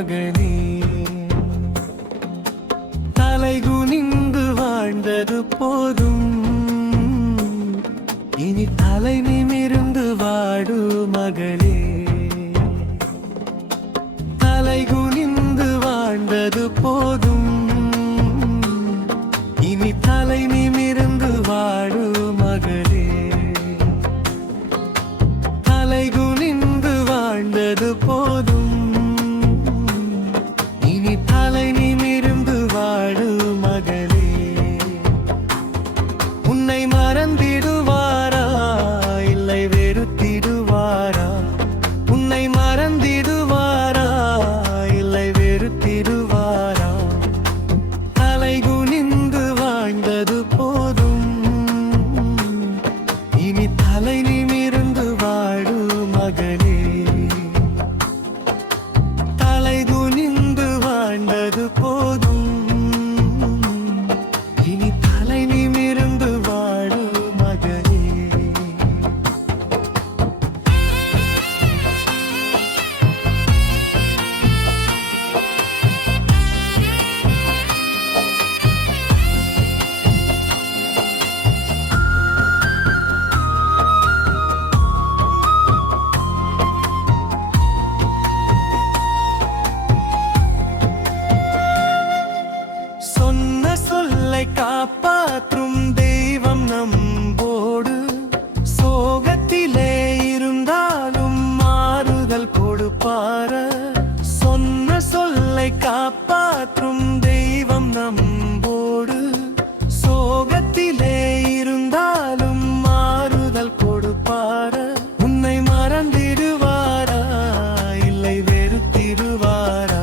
மகனே. தலைகுனிந்து வாழ்ந்தது போதும், இனி தலை நிமிர்ந்து வாடு மகளே. தலைகுனிந்து வாழ்ந்தது போதும், இனி தலை நிமிர்ந்து வாடு மகளே. தலைகுனிந்து வாழ்ந்தது போதும், இனி தலை நிமிர்ந்து வாடு மகளே. உன்னை மறந்திடுவாரா இல்லை வெறுத்திடுவாரா? உன்னை மறந்திடுவாரா இல்லை வெறுத்திடுவாரா? தலைகுனிந்து வாழ்ந்தது போதும், இனி தலை நிமிர்ந்து வாடு மகனே. தலைகுனிந்து வாழ்ந்தது போதும், இனி தலை நிமிர்ந்து வாடு மகனே. சொன்ன சொல்லை காப்பாற்றும் தெய்வம் நம்போடு. சோகத்திலே இருந்தாலும் மாறுதல் கொடுப்பார. சொன்ன சொல்லை காப்பாற்றும் தெய்வம் நம்போடு. சோகத்திலே இருந்தாலும் மாறுதல் கொடுப்பார. உன்னை மறந்திடுவாரா இல்லை வெறுத்திடுவாரா?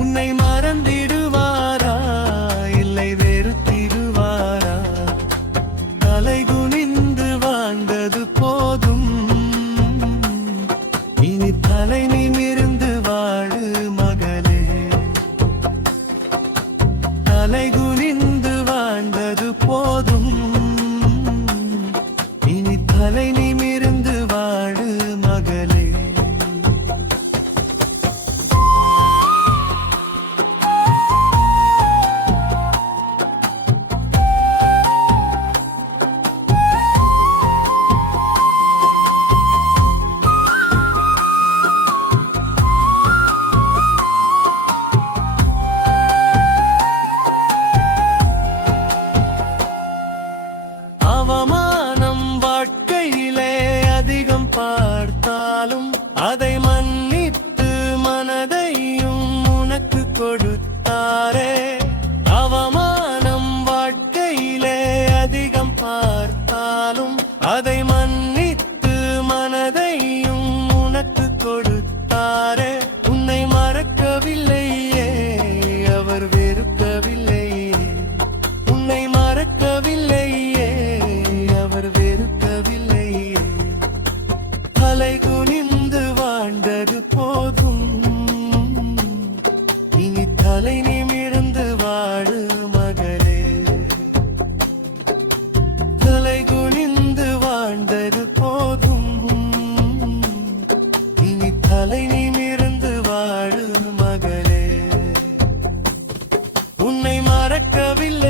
உன்னை மறந்திடுவாரா இல்லை வெறுத்திடுவாரா? தலைகுனிந்து வாழ்ந்தது போதும், இனி தலை நிமிர்ந்து வாழு மகளே. தலைகுனிந்து வாழ்ந்தது போதும், இனி தலை நிமிர்ந்து வாழு மகளே. அவமானம் வாழ்க்கையிலே அதிகம் பார்த்தாலும் அதை மன்னித்து மனதையும் உனக்கு கொடுத்தாரே. அவமானம் வாழ்க்கையிலே அதிகம் பார்த்தாலும் அதை மன்னித்து மனதையும் உனக்கு கொடுத்தாரே. உன்னை மறக்கவில்லையே அவர் வெறுக்கவில்லையே. உன்னை மறக்கவில்லையே அவர் வெறுக்கவில்லையே. தலைகுனிந்து வாழ்ந்தது போதும், இனி தலை நிமிர்ந்து வாடு மகளே. தலைகுனிந்து வாழ்ந்தது போதும், இனி தலை நிமிர்ந்து வாடு மகளே. உன்னை மறக்கவில்லை